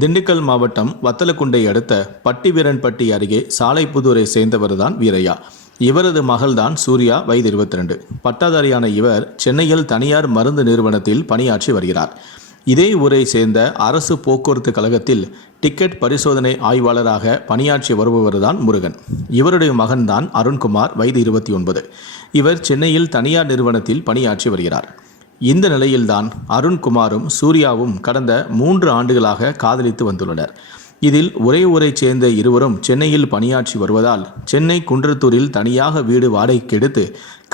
திண்டுக்கல் மாவட்டம் வத்தலக்குண்டை அடுத்த பட்டிவீரன்பட்டி அருகே சாலைப்புதூரை சேர்ந்தவர்தான் வீரையா. இவரது மகள்தான் சூர்யா வயது 22 பட்டாதாரியான இவர் சென்னையில் தனியார் மருந்து நிறுவனத்தில் பணியாற்றி வருகிறார். இதே ஊரை சேர்ந்த அரசு போக்குவரத்து கழகத்தில் டிக்கெட் பரிசோதனை ஆய்வாளராக பணியாற்றி வருபவர்தான் முருகன். இவருடைய மகன்தான் அருண்குமார் வயது இருபத்தி ஒன்பது. இவர் சென்னையில் தனியார் நிறுவனத்தில் பணியாற்றி வருகிறார். இந்த நிலையில்தான் அருண்குமாரும் சூர்யாவும் கடந்த மூன்று ஆண்டுகளாக காதலித்து வந்துள்ளனர். இதில் ஒரே ஊரைச் சேர்ந்த இருவரும் சென்னையில் பணியாற்றி வருவதால் சென்னை குன்றத்தூரில் தனியாக வீடு வாடகைக்கு எடுத்து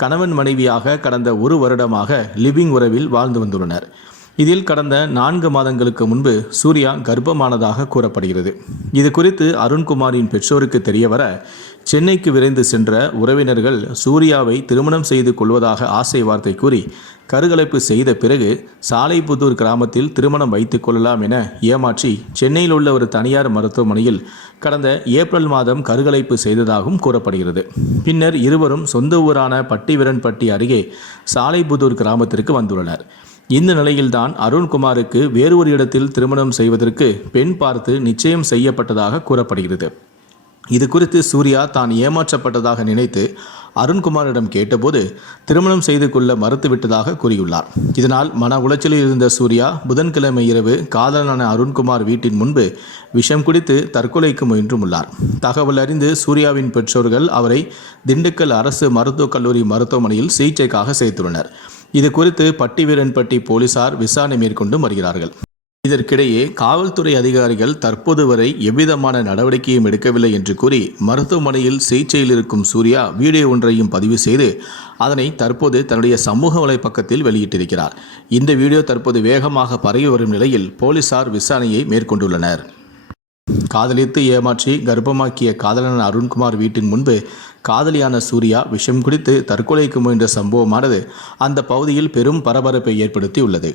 கணவன் மனைவியாக கடந்த ஒரு வருடமாக லிவிங் உறவில் வாழ்ந்து வந்துள்ளனர். இதில் கடந்த நான்கு மாதங்களுக்கு முன்பு சூர்யா கர்ப்பமானதாக கூறப்படுகிறது. இது குறித்து அருண்குமாரின் பெற்றோருக்கு தெரியவர சென்னைக்கு விரைந்து சென்ற உறவினர்கள் சூர்யாவை திருமணம் செய்து கொள்வதாக ஆசை வார்த்தை கூறி கருகலைப்பு செய்த பிறகு சாலைபுதூர் கிராமத்தில் திருமணம் வைத்துக் கொள்ளலாம் என ஏமாற்றி சென்னையில் உள்ள ஒரு தனியார் மருத்துவமனையில் கடந்த ஏப்ரல் மாதம் கருகலைப்பு செய்ததாகவும் கூறப்படுகிறது. பின்னர் இருவரும் சொந்த ஊரான பட்டிவிரன்பட்டி அருகே சாலைபுதூர் கிராமத்திற்கு வந்துள்ளனர். இந்த நிலையில்தான் அருண்குமாருக்கு வேறு ஒரு இடத்தில் திருமணம் செய்வதற்கு பெண் பார்த்து நிச்சயம் செய்யப்பட்டதாக கூறப்படுகிறது. இது குறித்து சூர்யா தான் ஏமாற்றப்பட்டதாக நினைத்து அருண்குமாரிடம் கேட்டபோது திருமணம் செய்து கொள்ள மறுத்துவிட்டதாக கூறியுள்ளார். இதனால் மன உளைச்சலில் இருந்த சூர்யா புதன்கிழமை இரவு காதலனான அருண்குமார் வீட்டின் முன்பு விஷம் குடித்து தற்கொலைக்கு முயன்றும் உள்ளார் தகவல் அறிந்து சூர்யாவின் பெற்றோர்கள் அவரை திண்டுக்கல் அரசு மருத்துவக் கல்லூரி மருத்துவமனையில் சிகிச்சைக்காக சேர்த்துள்ளனர். இது குறித்து பட்டிவீரன்பட்டி போலீசார் விசாரணை மேற்கொண்டு வருகிறார்கள். இதற்கிடையே காவல்துறை அதிகாரிகள் தற்போது வரை எவ்விதமான நடவடிக்கையும் எடுக்கவில்லை என்று கூறி மருத்துவமனையில் சிகிச்சையில் இருக்கும் சூர்யா வீடியோ ஒன்றையும் பதிவு செய்து அதனை தற்போது தன்னுடைய சமூக வலைப்பக்கத்தில் வெளியிட்டிருக்கிறார். இந்த வீடியோ தற்போது வேகமாக பரவி வரும் நிலையில் போலீசார் விசாரணையை மேற்கொண்டுள்ளனர். காதலித்து ஏமாற்றி கர்ப்பமாக்கிய காதலன் அருண்குமார் வீட்டின் முன்பு காதலியான சூர்யா விஷம் குடித்து தற்கொலைக்கு முயன்ற சம்பவமானது அந்த பகுதியில் பெரும் பரபரப்பை ஏற்படுத்தியுள்ளது.